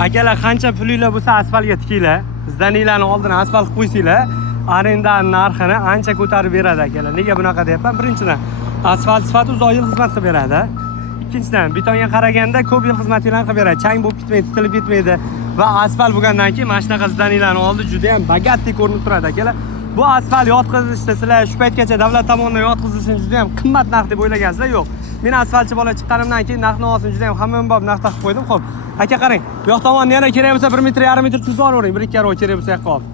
Akalar qancha pulinglar bo'lsa asfaltga tikinglar. Zdaniylarning oldidan asfalt qo'ysanglar, arenda narxini ancha ko'tarib beradi akalar. Nega bunaqa deyapman? Birinchidan, asfalt sifati uzoq yil xizmat qilib beradi. Ikkinchidan, betonga qaraganda ko'p yil xizmatini qilib beradi. Chang bo'lib ketmaydi, titilib ketmaydi va asfalt bo'lgandan keyin mana shunaqa zdaniylarning oldi juda ham bogatli ko'rinib turadi akalar. Bu asfalt yotqizishda sizlar shu paytgacha davlat tomonidan yotqizilishini juda ham qimmat narx deb o'ylagansizlar, yo'q. Men asfaltchi bola chiqqanimdan keyin narx-navosini juda ham hammayoq narx taqib qo'ydim. Xo'p, aka qarang, bu yoq tomonda yana kerak bo'lsa 1 metr, yarim metr tuzib olavering, 1-2 karva kerak bo'lsa yoqqa olib.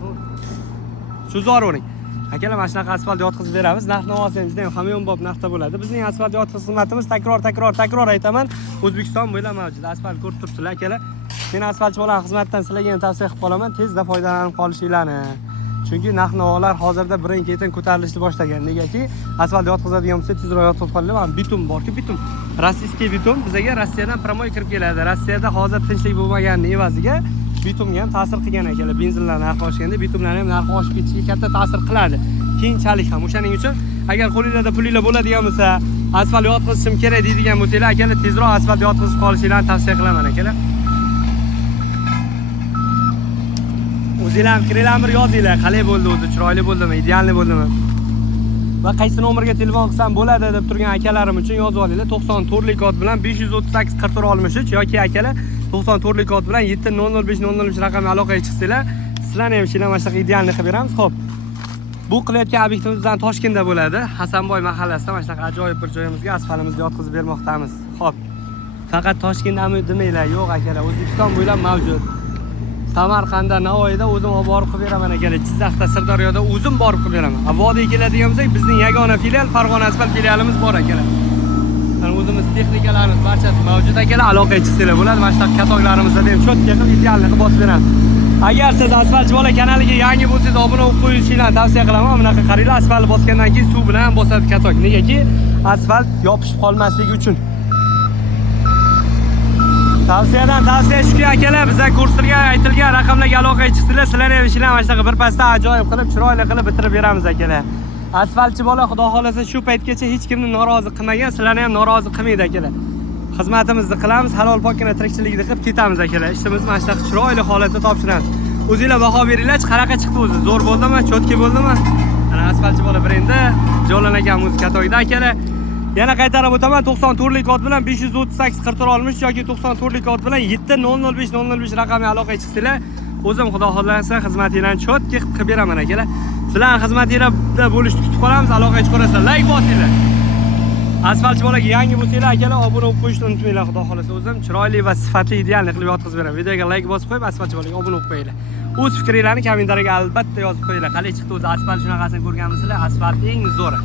Tuzib olavering. Akalar mana shunaqa asfalt yotqizib beramiz. Narx-navosi ham juda ham hammayoq narxda bo'ladi. Bizning asfalt yotqizish xizmatimiz takror aytaman, O'zbekiston bo'ylab mavjud. Asfalt ko'rib turibsizlar akalar. Men asfaltchi bo'lan xizmatdan sizlarga ham tavsiya qilib qolaman, tezda foydalanib qolishinglarni. Chunki narx-navolar hozirda birin-ketin ko'tarilishni boshlagan. Negaki, asfalt yotqizadigan bo'lsa, tezroq yotqizib qolinglar. Mana bitum borki, bitum. Rossiyskiy bitum bizga Rossiyadan promoy kirib keladi. Rossiyada hozir tinchlik bo'lmaganining evaziga bitumga ham ta'sir qilgan akalar. Benzinlar narxi oshganda bitumlar ham narxi oshib ketishiga katta ta'sir qiladi. Keyinchalik ham o'shaning uchun agar qo'lingizda pulinglar bo'ladigan bo'lsa, asfalt yotqizishim kerak deydigan bo'lsanglar, akalar tezroq asfalt yotqizib qolishinglarni tavsiya qilaman akalar. O'zinglar fikringlarni bir yozinglar. Qalay bo'ldi o'zi? Chiroyli bo'ldimi? Idealni bo'ldimi? Va qaysi nomerga telefon qilsam bo'ladi deb turgan akalarim uchun yozib olinglar. 94lik kod bilan 538 4463 yoki akalar 94lik kod bilan 700500 raqamga aloqaga chiqsanglar, sizlarni ham ishlar mana shunaqa idealni qilib beramiz. Xo'p. Bu qilayotgan obyektimizdan Toshkentda bo'ladi. Hasanboy mahallasida mana shunaqa ajoyib bir joyimizga asfaltimizni yotqizib bermoqdamiz. Xo'p. Faqat Toshkentdami demanglar, yo'q akalar, O'zbekiston bo'ylab mavjud. Samarqandda, Navoiyda o'zim olib borib qilib beraman akalar. Jizzaxda, Sirdaryoda o'zim borib qilib beraman. Vodiyga keladigan bo'lsak, bizning yagona filial Farg'ona asfalt filialimiz bor akalar. Mana o'zimiz texnikalarimiz barchasi mavjud akalar. Aloqaga chiqsanglar bo'ladi. Mana shunaqa katoklarimizni ham cho'tka qilib idealni qilib bosib beramiz. Agar siz asfaltchi bola kanaliga yangi bo'lsangiz, obuna bo'lib qo'yishingizni tavsiya qilaman. Bunaqa qaranglar, asfalt bosgandan keyin suv bilan bosadi katok. Negaki, asfalt yopishib qolmasligi uchun. Tavsiyadan tavsiya shuki akalar, bizga ko'rsatilgan aytilgan raqamlarga aloqaga chiqsanglar, sizlar ham ishlar mana shunaqa bir pasda ajoyib qilib, chiroyli qilib bitirib beramiz akalar. Asfaltchi bola xudo xolasa shu paytgacha hech kimni norozi qilmagan, sizlarni ham norozi qilmaydi akalar. Xizmatimizni qilamiz, halol pokona tirikchilikni qilib ketamiz akalar. Ishimizni mana shunaqa chiroyli holatda topshiramiz. O'zinglar baho beringlar, qanaqa chiqdi o'zi? Zo'r bo'ldimi, cho'tka bo'ldimi? Mana asfaltchi bola brendi jo'lanagan muzika to'yda akalar. Yana qaytarib o'taman, 94lik kod bilan 538 4463 yoki 94lik kod bilan 700500 raqamga aloqaga chiqsanglar, o'zim xudo xolasa xizmatinglarni cho'tka qilib beraman akalar. Sizlarning xizmatinglarda bo'lishni kutib qolamiz. Aloqaga chiqarasizlar, like bosinglar. Asfaltchi bolaga yangi bo'lsanglar, akalar obuna bo'lib qo'yishni unutmanglar, xudo xolasa. O'zim chiroyli va sifatli idealni qilib yotqizib beraman. Videoga like bosib qo'yib, asfaltchi bolaga obuna bo'lib qo'yinglar. O'z fikringlarni kommentariyaga albatta yozib qo'yinglar. Qalay chiqdi o'zi asfalt shunaqasini ko'rganmisizlar? Asfalt eng zo'ri.